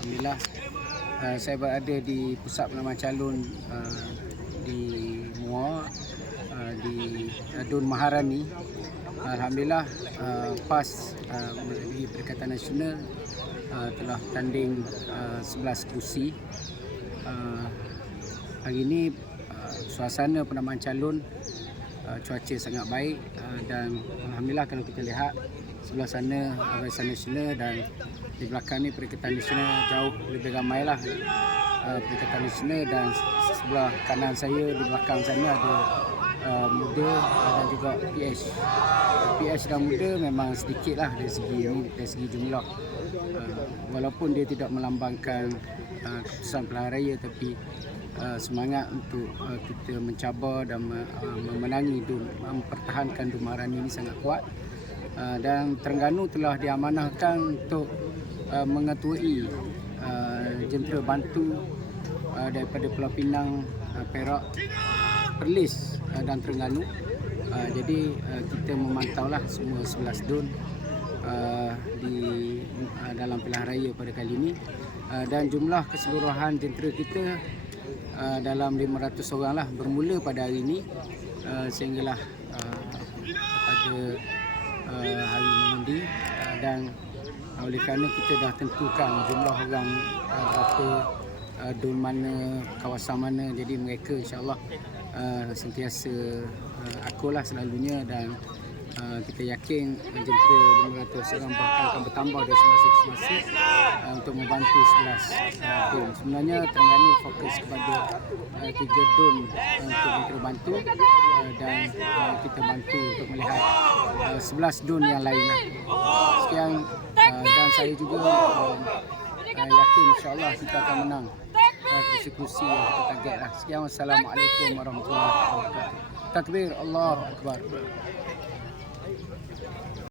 Alhamdulillah, saya berada di pusat penanaman calon di Muar, di Dun Maharani. Alhamdulillah, PAS melalui Perikatan Nasional telah tanding 11 kerusi. Hari ini suasana penanaman calon cuaca sangat baik, dan Alhamdulillah kalau kita lihat sebelah sana Barisan Nasional dan di belakang ni Perikatan Nasional jauh lebih ramailah Perikatan Nasional, dan sebelah kanan saya di belakang sana ada muda dan juga PH dan muda memang sedikitlah dari segi jumlah, walaupun dia tidak melambangkan keputusan pilihan raya, tapi semangat untuk kita mencabar dan memenangi mempertahankan Dun Maharani ini sangat kuat. Dan Terengganu telah diamanahkan untuk mengetuai jentera bantu daripada Pulau Pinang, Perak, Perlis dan Terengganu. Jadi kita memantaulah semua 11 dun di dalam pilihan raya pada kali ini, dan jumlah keseluruhan jentera kita dalam 500 orang lah bermula pada hari ini, sehinggalah pada hari mengundi, dan oleh kerana kita dah tentukan jumlah orang berapa, dun mana, kawasan mana, jadi mereka insya-Allah sentiasa akurlah selalunya, dan kita yakin jentera 500 orang bahkan akan bertambah dari semasa untuk membantu 11 dun. Sebenarnya Terengganu fokus kepada 3 dun untuk jentera bantu, dan kita bantu untuk melihat 11 dun yang lainlah. Sekian, dan saya juga yakin insya-Allah kita akan menang kursi-kursi yang kita targetlah. Sekian, wassalamualaikum warahmatullahi wabarakatuh. Takbir, Allahu Akbar.